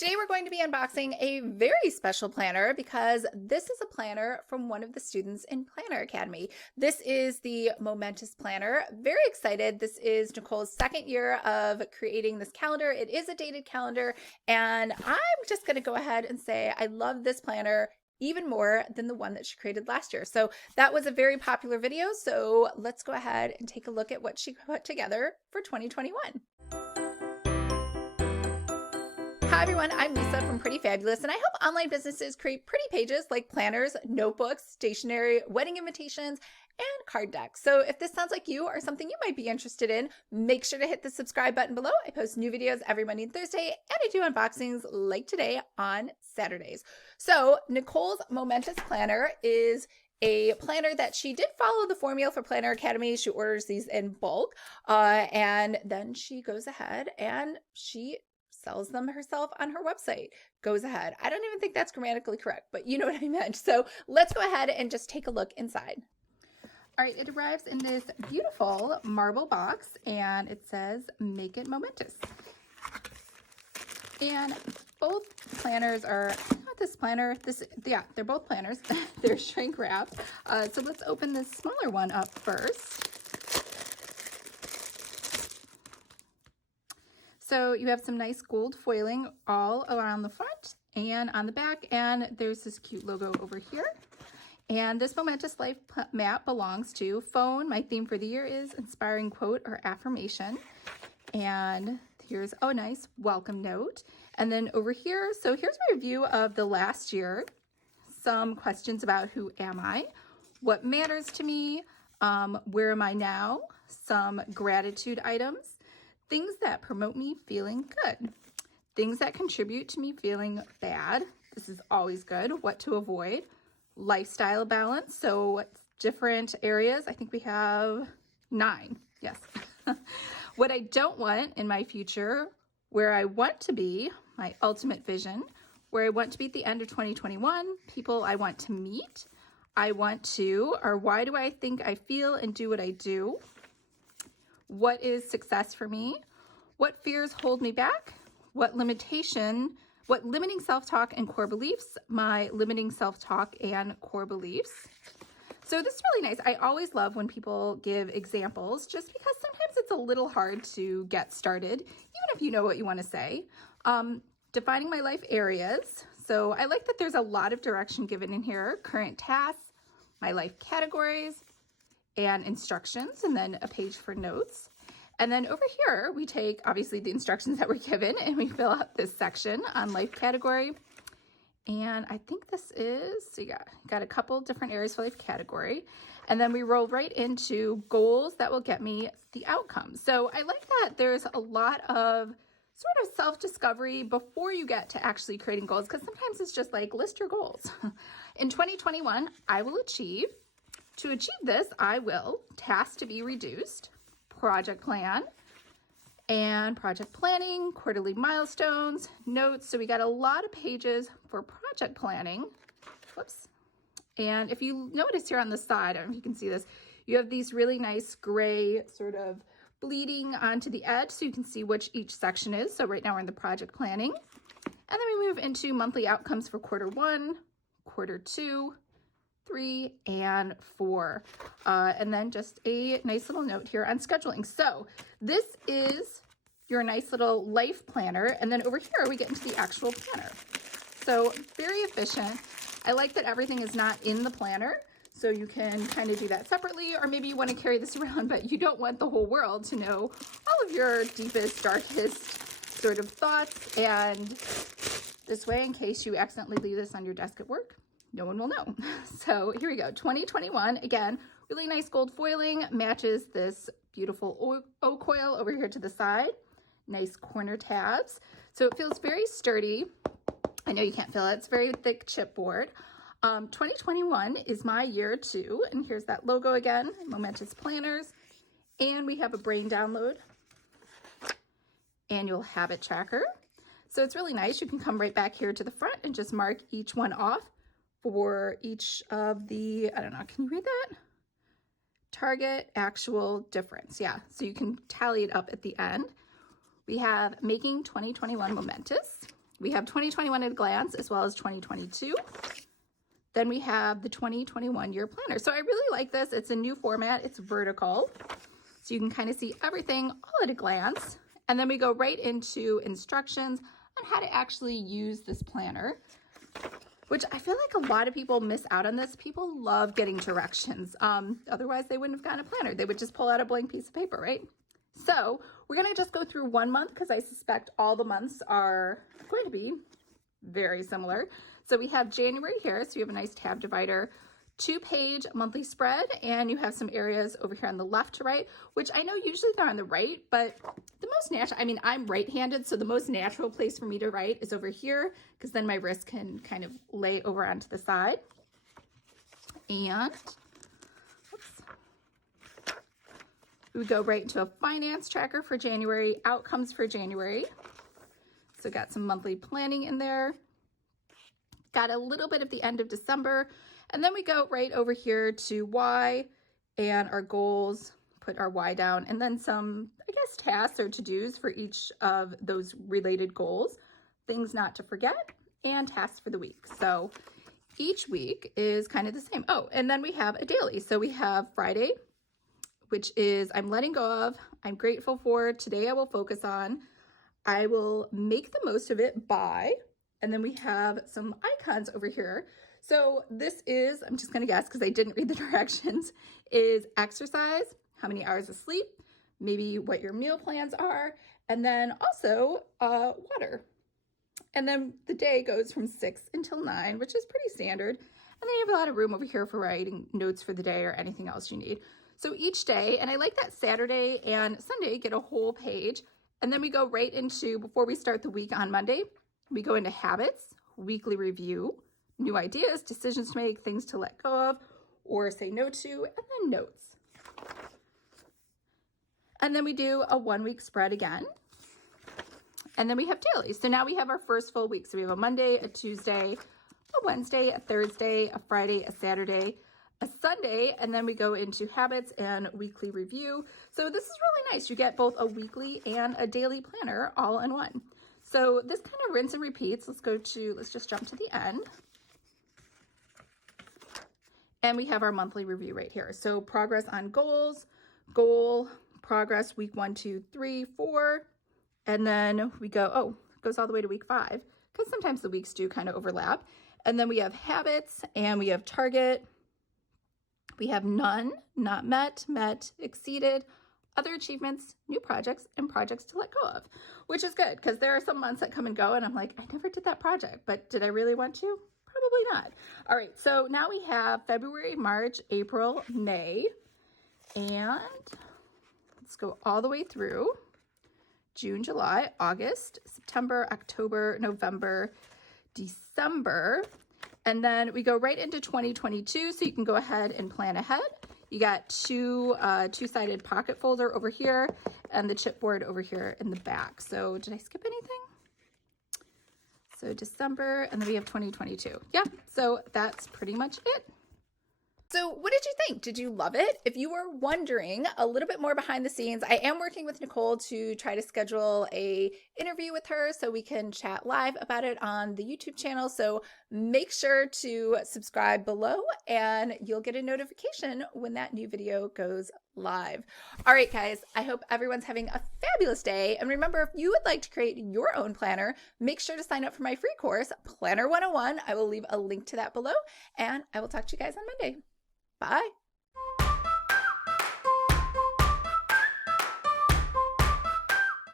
Today we're going to be unboxing a very special planner because this is a planner from one of the students in Planner Academy. This is the Momentous planner. Very excited. This is Nicole's second year of creating this calendar. It is a dated calendar, and I'm just going to go ahead and say I love this planner even more than the one that she created last year. So that was a very popular video. So let's go ahead and take a look at what she put together for 2021. Hi everyone, I'm Lisa from Pretty Fabulous, and I help online businesses create pretty pages like planners, notebooks, stationery, wedding invitations, and card decks. So if this sounds like you or something you might be interested in, make sure to hit the subscribe button below. I post new videos every Monday and Thursday, and I do unboxings like today on Saturdays. So Nicole's Momentous planner is a planner that she did follow the formula for Planner Academy. She orders these in bulk, and then she goes ahead and she sells them herself on her website. Goes ahead. I don't even think that's grammatically correct, but you know what I meant. So let's go ahead and just take a look inside. All right, it arrives in this beautiful marble box, and it says, "Make it momentous." And both planners are, not this planner, yeah, they're both planners. They're shrink wrapped. So let's open this smaller one up first. So you have some nice gold foiling all around the front and on the back, and there's this cute logo over here. And this Momentous Life map belongs to phone. My theme for the year is inspiring quote or affirmation. And here's, oh nice, welcome note. And then over here, so here's my review of the last year. Some questions about who am I, what matters to me, where am I now, some gratitude items, things that promote me feeling good, things that contribute to me feeling bad. This is always good. What to avoid, lifestyle balance. So different areas. I think we have 9. Yes. What I don't want in my future, where I want to be, my ultimate vision, where I want to be at the end of 2021, people I want to meet, I want to, or why do I think I feel and do what I do? What is success for me? What fears hold me back? What limiting self-talk and core beliefs? My limiting self-talk and core beliefs. So this is really nice. I always love when people give examples, just because sometimes it's a little hard to get started, even if you know what you want to say. Defining my life areas. So I like that there's a lot of direction given in here. Current tasks, my life categories, and instructions, and then a page for notes. And then over here, we take obviously the instructions that were given and we fill out this section on life category. And I think this is, so you got a couple different areas for life category. And then we roll right into goals that will get me the outcome. So I like that there's a lot of sort of self-discovery before you get to actually creating goals, because sometimes it's just like list your goals. In 2021, I will achieve. To achieve this, I will task to be reduced, project plan, and project planning, quarterly milestones, notes. So we got a lot of pages for project planning. Whoops. And if you notice here on the side, I don't know if you can see this, you have these really nice gray sort of bleeding onto the edge so you can see which each section is. So right now we're in the project planning. And then we move into monthly outcomes for quarter 1, quarter 2, 3, and 4. And then just a nice little note here on scheduling. So this is your nice little life planner. And then over here, we get into the actual planner. So very efficient. I like that everything is not in the planner. So you can kind of do that separately, or maybe you want to carry this around, but you don't want the whole world to know all of your deepest, darkest sort of thoughts. And this way, in case you accidentally leave this on your desk at work, no one will know. So here we go. 2021, again, really nice gold foiling, matches this beautiful oak coil over here to the side. Nice corner tabs. So it feels very sturdy. I know you can't feel it. It's very thick chipboard. 2021 is my year too. And here's that logo again, Momentous Planners. And we have a brain download, annual habit tracker. So it's really nice. You can come right back here to the front and just mark each one off for each of the, I don't know, can you read that? Target, actual, difference. Yeah, so you can tally it up at the end. We have making 2021 momentous. We have 2021 at a glance as well as 2022. Then we have the 2021 year planner. So I really like this. It's a new format. It's vertical. So you can kind of see everything all at a glance. And then we go right into instructions on how to actually use this planner, which I feel like a lot of people miss out on this. People love getting directions. Otherwise they wouldn't have gotten a planner. They would just pull out a blank piece of paper, right? So we're gonna just go through 1 month because I suspect all the months are going to be very similar. So we have January here, so you have a nice tab divider, 2-page monthly spread, and you have some areas over here on the left to right, which I know usually they're on the right, but the most natural, I mean, I'm right-handed, so the most natural place for me to write is over here, because then my wrist can kind of lay over onto the side. And we go right into a finance tracker for January, outcomes for January. So got some monthly planning in there. Got a little bit of the end of December, and then we go right over here to why and our goals, put our why down, and then some, I guess, tasks or to-dos for each of those related goals, things not to forget, and tasks for the week. So each week is kind of the same. Oh, and then we have a daily. So we have Friday, which is I'm letting go of, I'm grateful for, today I will focus on, I will make the most of it by, and then we have some icons over here. So this is, I'm just gonna guess because I didn't read the directions, is exercise, how many hours of sleep, maybe what your meal plans are, and then also water. And then the day goes from 6 until 9, which is pretty standard. And then you have a lot of room over here for writing notes for the day or anything else you need. So each day, and I like that Saturday and Sunday get a whole page. And then we go right into, before we start the week on Monday, we go into habits, weekly review, new ideas, decisions to make, things to let go of or say no to, and then notes. And then we do a 1-week spread again. And then we have dailies. So now we have our first full week. So we have a Monday, a Tuesday, a Wednesday, a Thursday, a Friday, a Saturday, a Sunday, and then we go into habits and weekly review. So this is really nice. You get both a weekly and a daily planner all in one. So this kind of rinse and repeats. Let's just jump to the end. And we have our monthly review right here. So progress on goals, progress week 1, 2, 3, 4. And then we go, it goes all the way to week 5 because sometimes the weeks do kind of overlap. And then we have habits and we have target. We have none, not met, met, exceeded, other achievements, new projects, and projects to let go of, which is good because there are some months that come and go and I'm like, I never did that project, but did I really want to? Probably not. All right, so now we have February, March, April, May, and let's go all the way through June, July, August, September, October, November, December, and then we go right into 2022, so you can go ahead and plan ahead. You got two-sided pocket folder over here and the chipboard over here in the back. So did I skip anything? So December, and then we have 2022. Yeah, so that's pretty much it. So what did you think? Did you love it? If you were wondering a little bit more behind the scenes, I am working with Nicole to try to schedule a interview with her so we can chat live about it on the YouTube channel. So make sure to subscribe below and you'll get a notification when that new video goes live. All right, guys, I hope everyone's having a fabulous day. And remember, if you would like to create your own planner, make sure to sign up for my free course, Planner 101. I will leave a link to that below, and I will talk to you guys on Monday. Bye.